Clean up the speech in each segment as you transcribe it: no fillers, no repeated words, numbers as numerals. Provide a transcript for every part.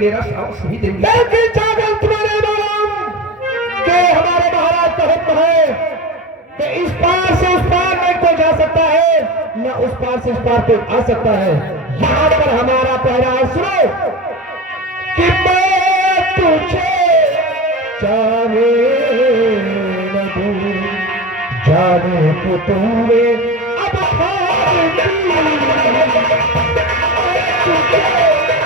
मेरा साहस नहीं देंगे। लेकिन जागल तुम्हारे मालूम कि हमारे महाराज का हुक्म है कि इस पार से उस पार नहीं कोई जा सकता है, न उस पार से इस पार कोई आ सकता है। यहाँ पर हमारा पहरा सुनो कि मैं तुझे जाने न दूं, जाने को तुम्हें अब हार दी, तुझे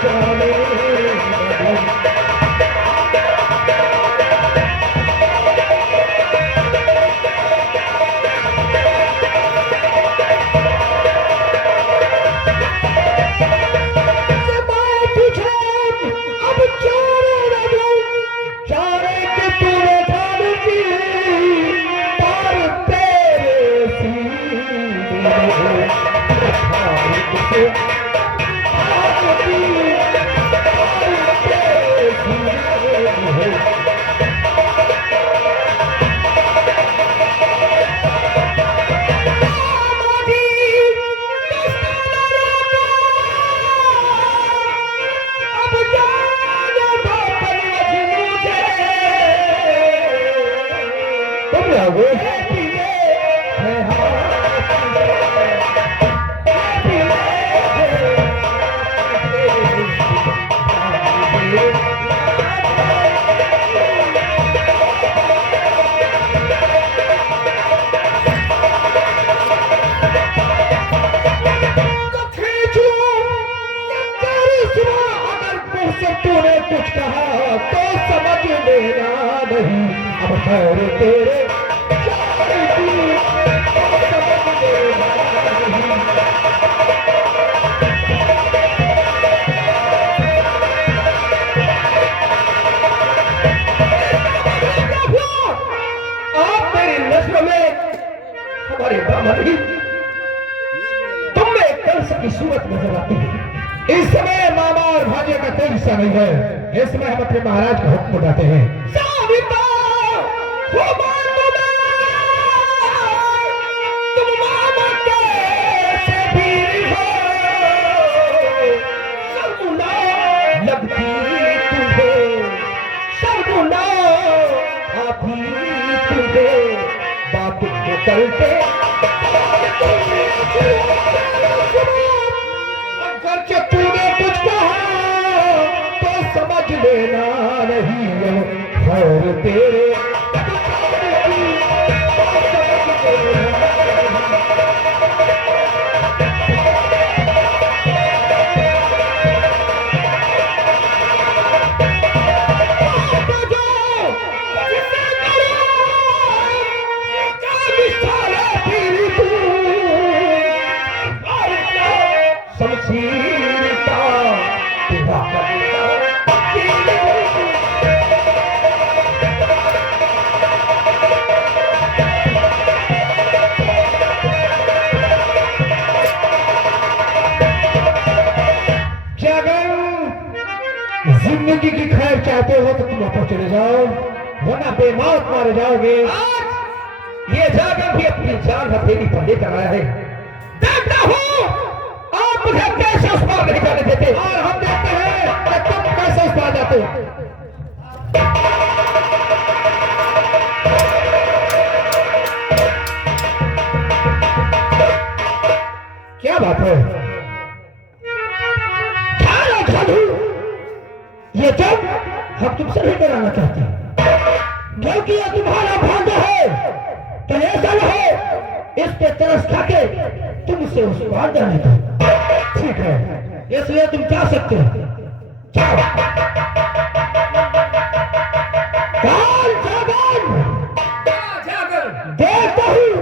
जाने न दूं। तूने कुछ कहा तो समझ लेना नहीं, अब खैर तेरे आप मेरी नस्ल में हमारे दामन ही तुम में कंस की सूरत नजर आती है। इस समय मामा और भाजे का कोई हिस्सा नहीं है। इस समय हम अपने महाराज का हुक्म उठाते हैं। तुम मामा कैसे भी हो, शर्मुला लगती तुम्हें, शर्मुला आती तुम्हें, बात निकलते तूने कुछ कहा तो समझ लेना नहीं, खैर तेरे जिंदगी की खैर चाहते हो तो तुम वापस चले जाओ, वरना बेमौत मारे जाओगे। ये जाकर भी अपनी जान हथेली पर लेकर आया है। देखता हूँ आप मुझे कैसे उस पार नहीं जाने देते, और हम देखते हैं कि तुम कैसे उस पार जाते हो। क्या बात है, ये जब हम तुमसे नहीं कराना चाहते, क्योंकि ये तुम्हारा भाग्य है, तो ऐसा न हो इस पे तरस खाके तुमसे उस पार जाने दो। ठीक है, इसलिए तुम जा सकते हो, जाओ। देखता हूँ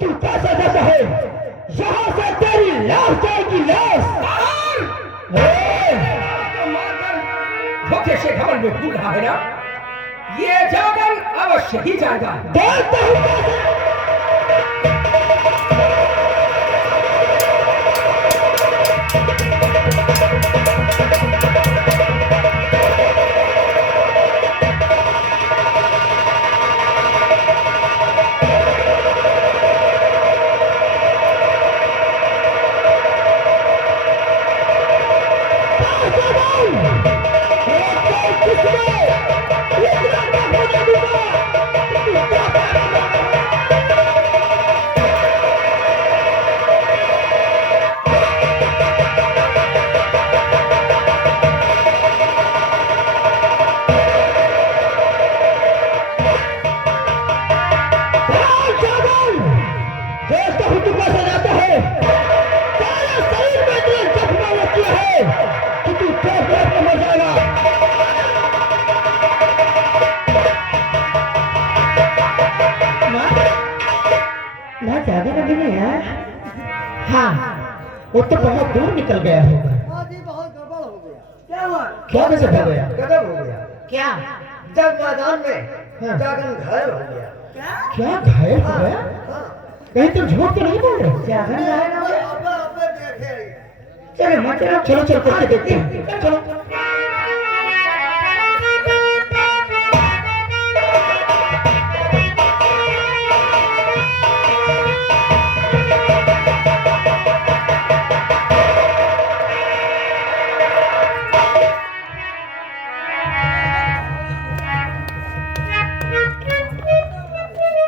तू कैसा जैसा है, यहाँ से तेरी लाश जाएगी, लाश। धोखे से घमंड में भूल रहा है ना, ये जागल अवश्य ही जाएगा। देखता हूँ वो तो बहुत दूर निकल गया होगा। हाँ जी, बहुत गड़बड़ हो गया। क्या हुआ? क्या गजब हो गया? गजब हो गया। क्या? जब मैदान में हाँ। जागन घायल हो गया। क्या घायल हो गया? हाँ। कहीं तुम झूठ तो नहीं बोल रहे? जागन घायल हो गया? अब देखे रही। चलो चलो चलो चल करके देखते हैं। चलो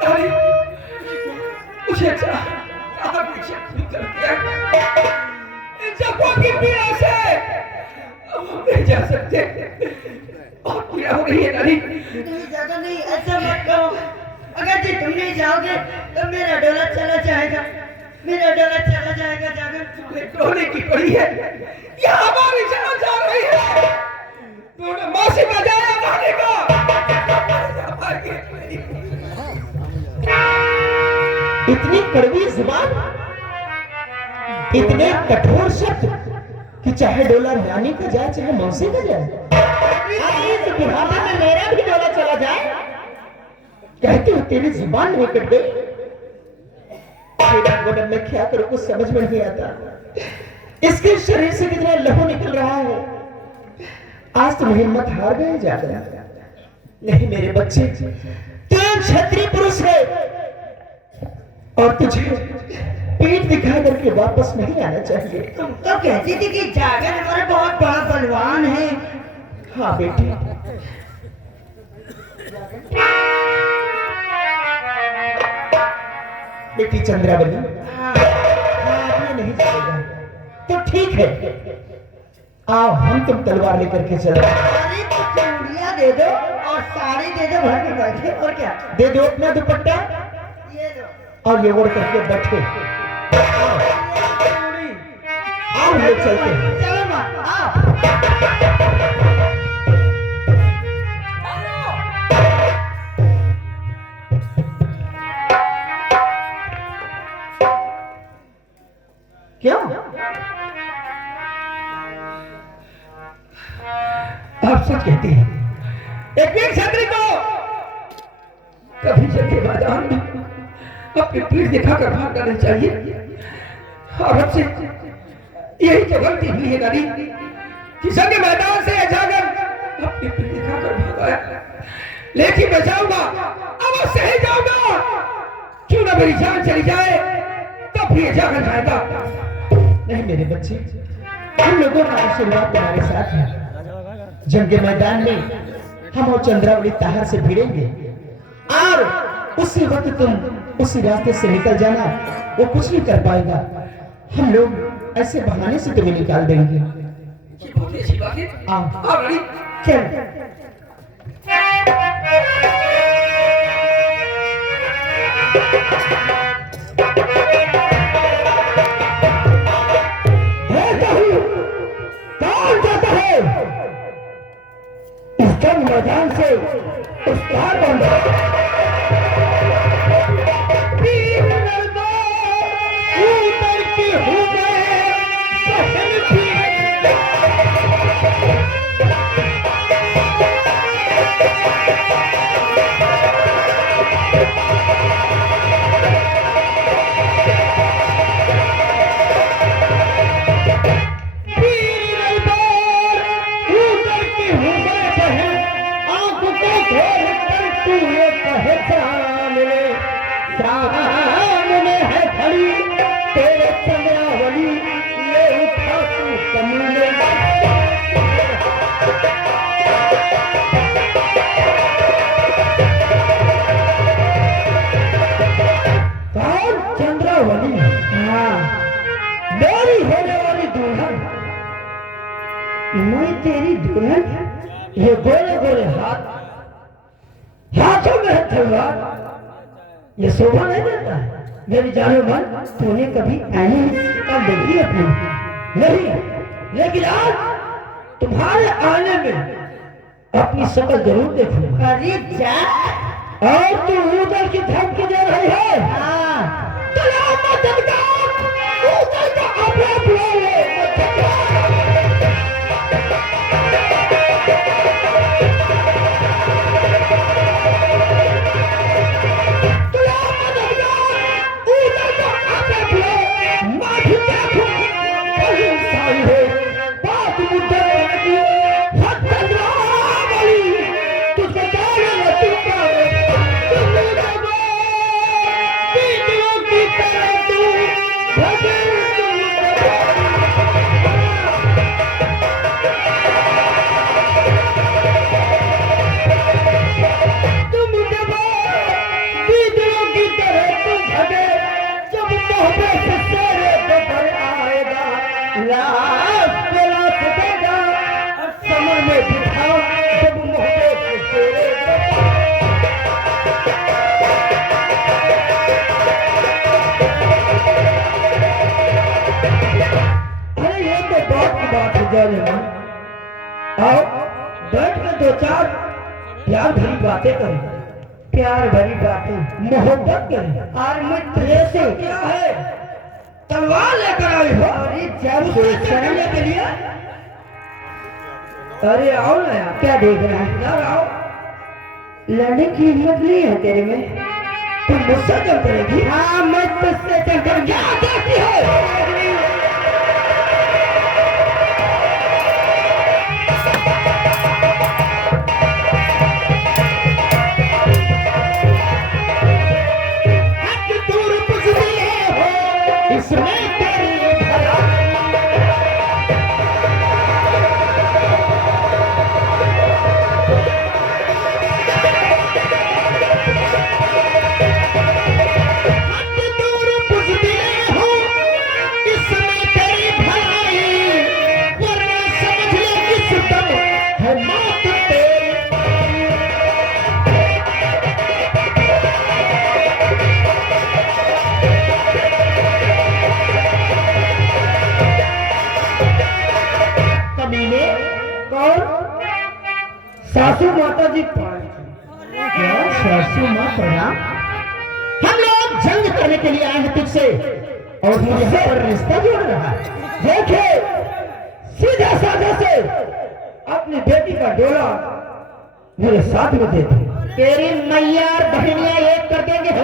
अरे, मुझे आगे चेक भी कर दिया। जब की पीड़ा से हम नहीं जा सकते। और पीड़ा हो रही है नारी। नहीं जागा नहीं, ऐसा मत करो। अगर जी तुम नहीं जाओगे तो मेरा डोला चला जाएगा। मेरा डोला चला जाएगा जागर। डोले की पड़ी है। यह हमारी जान जा रही है। तूने मासी बजाया गाने का। इतनी कड़वी जुबान, इतने कठोर शब्द कि चाहे डोला रानी का जाए चाहे मौसी का जाए, इस बुढ़ापे में मेरा भी डोला चला जाए। कहती हो तेरी जुबान नहीं कट गई। मैं क्या करूं कुछ समझ में नहीं आता। इसके शरीर से कितना लहू निकल रहा है। आज तुम हिम्मत हार गए जाकर। नहीं मेरे बच्चे, तू क्षत्रिय पुरुष है और तुझे पीठ दिखा करके वापस नहीं आना चाहिए। तुम तो कहती थी कि जागर हमारा बहुत बड़ा बलवान है। हाँ बेटी, बेटी चंद्रावली, हाँ। ये नहीं चलेगा तो ठीक है, आओ हम तुम तलवार लेकर के चलो। अरे तो चूड़ियां दे दो और साड़ी दे दो, भर के बैठे। और क्या? दे दो अपना दुपट्टा ये दो। और ये ओढ़ करके बैठे। आओ हम लोग चलते हैं। चलो माँ, आओ। क्यों? आप सच कहती हैं। एक वीर क्षत्रिय को कभी जंग के मैदान में अपनी पीठ दिखाकर भाग जाना चाहिए। और अब से यही तो गलती हुई है नारी कि जंग के मैदान से जाकर अपनी पीठ दिखाकर भाग आया। लेकिन मैं जाऊंगा, अवश्य ही जाऊंगा। क्यों ना मेरी जान चली जाए तब भी जाकर जाएगा। नहीं मेरे बच्चे, हम लोगों का आशीर्वाद तुम्हारे साथ है। जंग के मैदान में हम और चंद्रावली ताहर से भिड़ेंगे और उसी वक्त तुम उसी रास्ते से निकल जाना। वो कुछ नहीं कर पाएगा। हम लोग ऐसे बहाने से तुम्हें निकाल देंगे। ये बहुत ही अच्छी बात है। आओ आओ रानी। चल। कौन जाता है इस जंग मैदान से उस पार बन सामने है खड़ी तेरे चंद्रावली, ये उठा तू कमीने। कौन? चंद्रावली? हाँ, मेरी होने वाली दुल्हन। मैं तेरी दुल्हन? ये गोरे गोरे हाथ, हाथों में है तलवार, ये शोभा नहीं देता है। मेरी जानो मन, तूने कभी ऐनी का देखी अपनी? नहीं, लेकिन आज तुम्हारे आने में अपनी शक्ल जरूर देखूंगा। अरे जा। और तू उधर की धमकी दे रही है? हाँ। तो आओ बैठ कर दो चार प्यार भरी बातें करें, प्यार भरी बातें, मोहब्बत करें। और मुझे से क्या है, तलवार लेकर आई हो? अरे जब चढ़ने के लिए। अरे आओ ना यार, क्या देख रहा है यार, आओ। लड़ने की हिम्मत नहीं है तेरे में, तुम मुझसे जल करेगी? हाँ मैं तुझसे जल कर क्या देखती है? सासू माता जी क्या? सासू माँ प्रणाम। हम लोग जंग करने के लिए आए हैं तुझसे और मुझसे रिश्ता जोड़ रहा है। देखे सीधा साधा से अपनी बेटी का डोला मेरे साथ में दे दे, तेरी मैया और बहनियां एक कर देंगे। है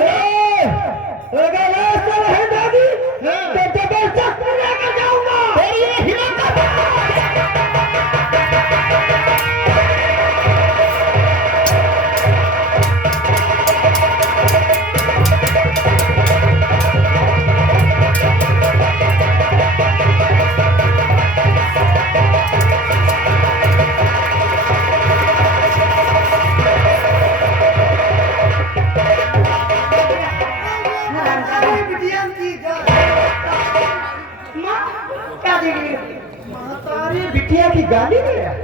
दादी तो जबरदस्ती लेकर जाऊंगा। तेरी हिम्मत बिटिया की गाली दे रहा है।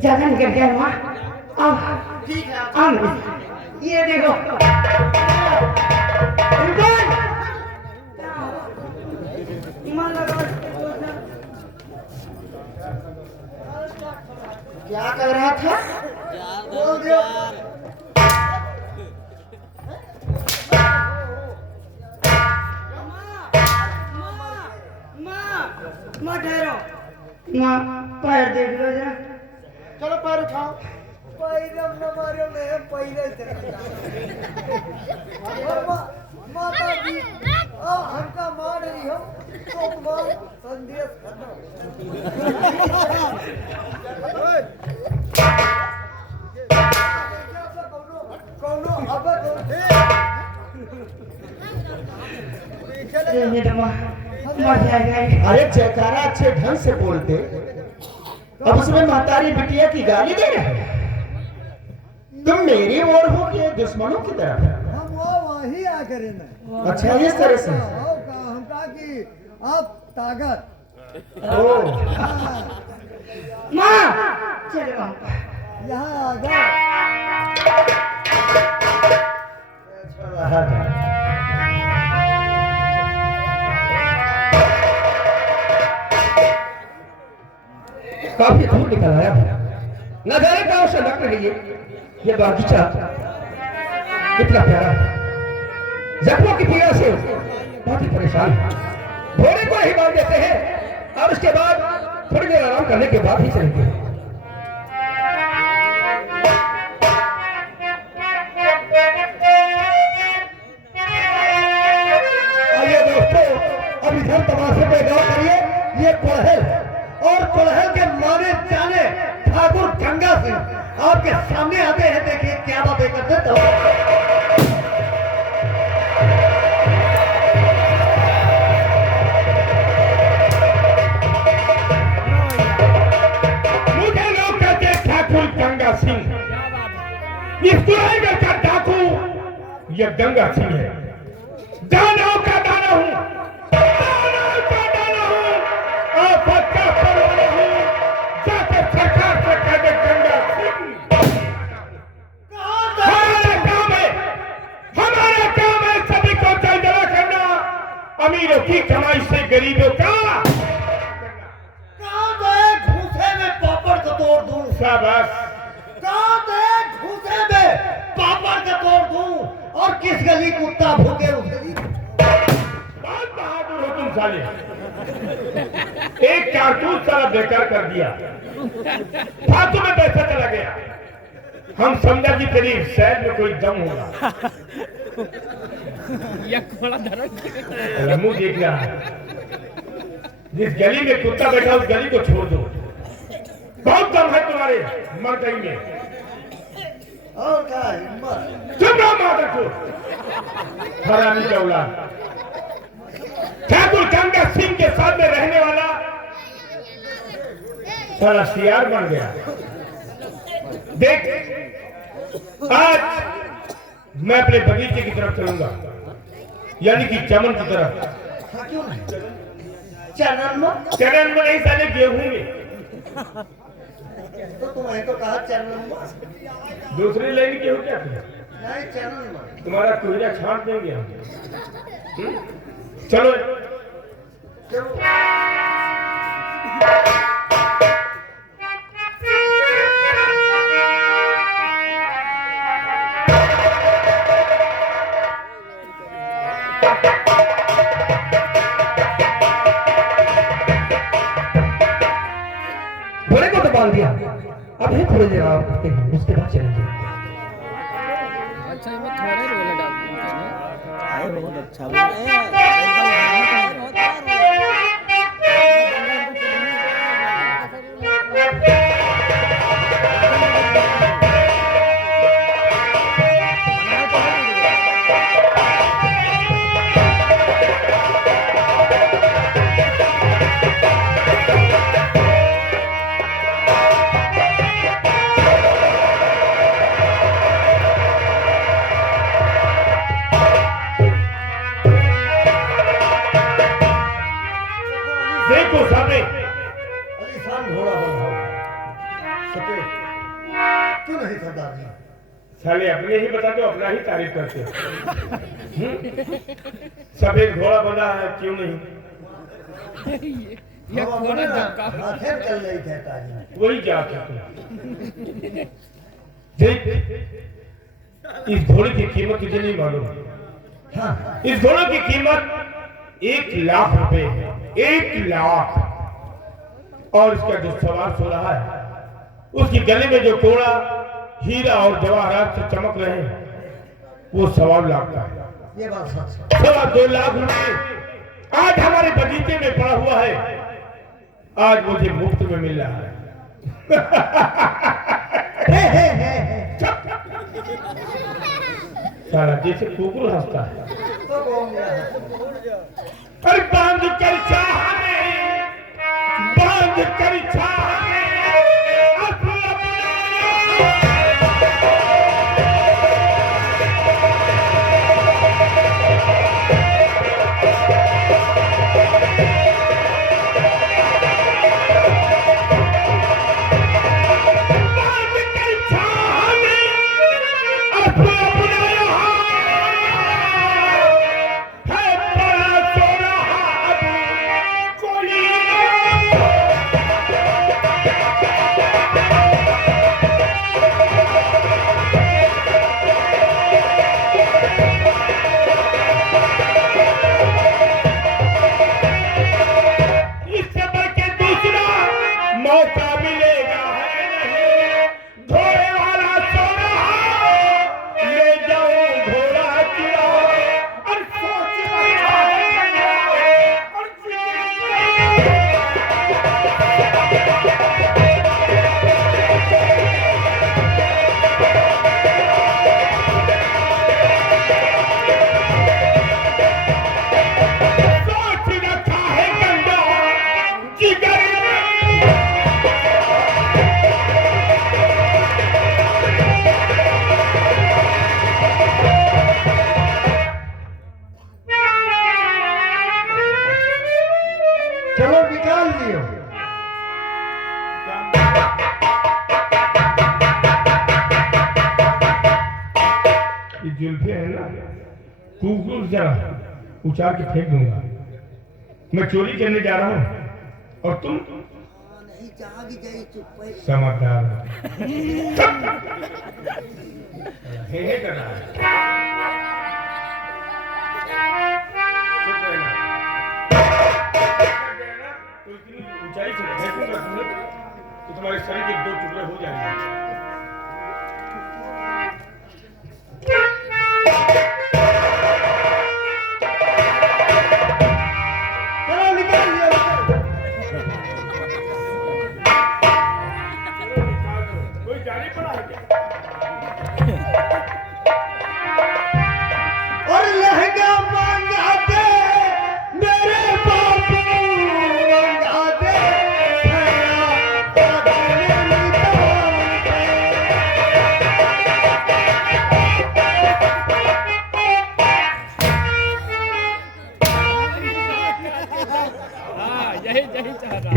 ज्यादा निकल गया माँ। ये देखो क्या कर रहा था? बोल दो। माँ ठहरो, माँ पैर देख लो जरा। चलो पैर उठाओ। पैर न मारो, मैं पहले से माता जी हमका मार रही हो तो मां संदेश करना। अरे जयकारा अच्छे ढंग से बोलते, अब उसमें महतारी बिटिया की गाली दे रहे हैं। तुम मेरी ओर हो कि दुश्मनों की तरफ? हम वो वही आ करे ना। अच्छा इस तरह से हम कहा कि आप ताकत माँ चलो यहाँ आ गए। काफी दूर निकल आया है। नजारे गांव से लग रही है ये बागीचा कितना प्यारा है। जख्मों की पीड़ा से बहुत ही परेशान है। घोड़े को ही बांध देते हैं और उसके बाद थोड़ी देर आराम करने के बाद ही चलेंगे। आइए दोस्तों, अब इधर तमाशे पे गौर करिए। ये कोलहल और कोलहल के माने जाने ठाकुर गंगा सिंह आपके सामने आते हैं। देखिए क्या बातें करते हैं। मुझे लोग कहते हैं ठाकुर गंगा सिंह। इस दुराईगढ़ का डाकू ये गंगा सिंह है। दानव का दाना हूँ, दानव का दाना हूँ, आफत का परवाना हूँ। जाके सरकार से कह दे गंगा सिंह। हमारा काम है, हमारा काम है सभी को जलजला करना, अमीरों की कमाई से गरीबों का घूसे में पापड़ का तोड़ दूं। शाबाश। घूसे में पापड़ का तोड़ दूं और किस गली कुत्ता भूखे उस गली। बहुत बहादुर हो तुम साले। एक कारतूस सारा बेकार कर दिया, फालतू में पैसा चला गया। हम समझा कि तेरी शहर में कोई दम होगा। मुंह देख रहा है। जिस गली में कुत्ता बैठा उस गली को छोड़ दो। बहुत दम है तुम्हारे मर गई में। और क्या हिम्मत। चुप रहो मादर को, हरामी का औलाद। ठाकुर गंगा सिंह के साथ में रहने वाला सारा सियार बन गया। देख, आज मैं अपने बगीचे की तरफ चलूंगा, यानी कि चमन की तरफ। हाँ, क्यों नहीं? चरण चरण में नहीं साले, गेहूं में। तो तुम्हें तो कहा चरण दूसरी लाइन गेहूं क्या थी? नहीं, चरण तुम्हारा कोयला छांट देंगे हम। चलो घोड़े को तो बांध दिया, अब है थोड़ी देर आराम करते हैं, उसके बाद चलेंगे। अच्छा, मैं थोड़े रोले डालते हैं। बहुत अच्छा देखो सामने अलीशान घोड़ा बना सफेद। क्यों नहीं सरदार जी? साले अपने ही बता दो, अपना ही तारीफ करते हो। सफेद घोड़ा बना है, क्यों नहीं? ये घोड़ा धक्का आखिर चल रही कहता है। वही जात है तुम। देख, इस घोड़े की कीमत तुझे नहीं मालूम। हाँ, इस घोड़े की कीमत 1 लाख रुपए है। 1 लाख। और इसका जो सवार सो रहा है, उसकी गले में जो कोड़ा हीरा और जवाहरात से चमक रहे हैं, वो 1.25 लाख का है। ये बात सच है। 2.25 लाख रुपए आज हमारे बगीचे में पड़ा हुआ है। आज मुझे मुफ्त में मिल रहा है। सारा जैसे कुकुर हंसता है। तो कौन गया? अरे बांध कर चाह में, बांध कर चाह में, अपना बनाया। बांध कर चाह में, अपना बनाया है बड़ा चौराहा। कोई जुल्फे है ना, कुकुर जरा उछाल के फेंक दूंगा। मैं चोरी करने जा रहा हूँ और तुम नहीं जहाँ भी गई चुप है। समझदार हे कर रहा है। चुप रहना। तो इतनी ऊंचाई से फेंकूंगा तुम्हें तो तुम्हारे शरीर के 2 टुकड़े हो जाएंगे। और लहंगा मांगा दे मेरे बापू मांगा दे यही चाह रहा।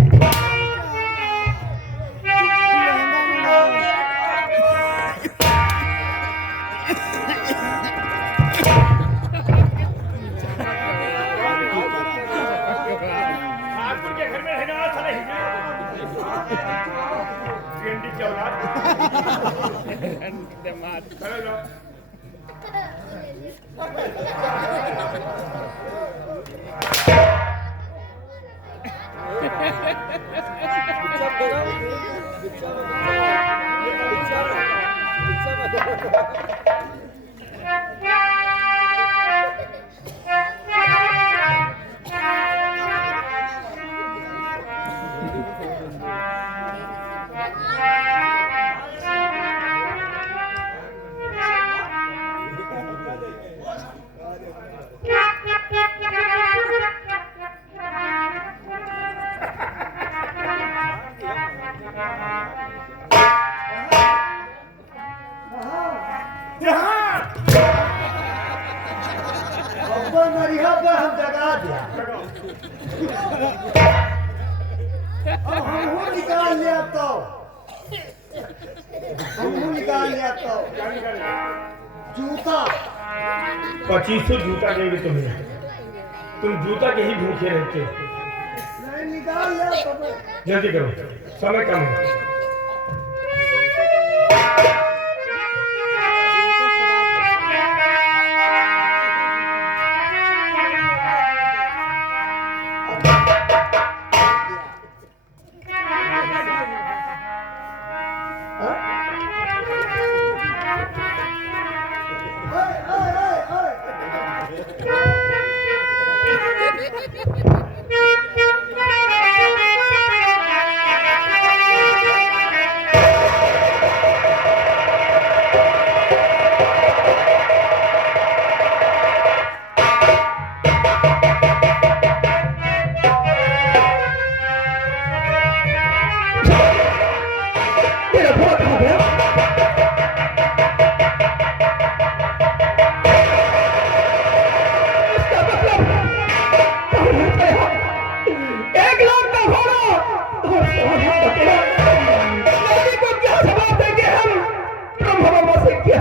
हम जगा दिया। अब हम निकाल लिया तो जूता 2500 जूता देंगे तुम्हें। तुम जूता के ही भूखे रहते हो। नहीं निकाल लिया तो जल्दी करो, समय कम है। को क्या जवाब देंगे हम? तुम हमारे से क्या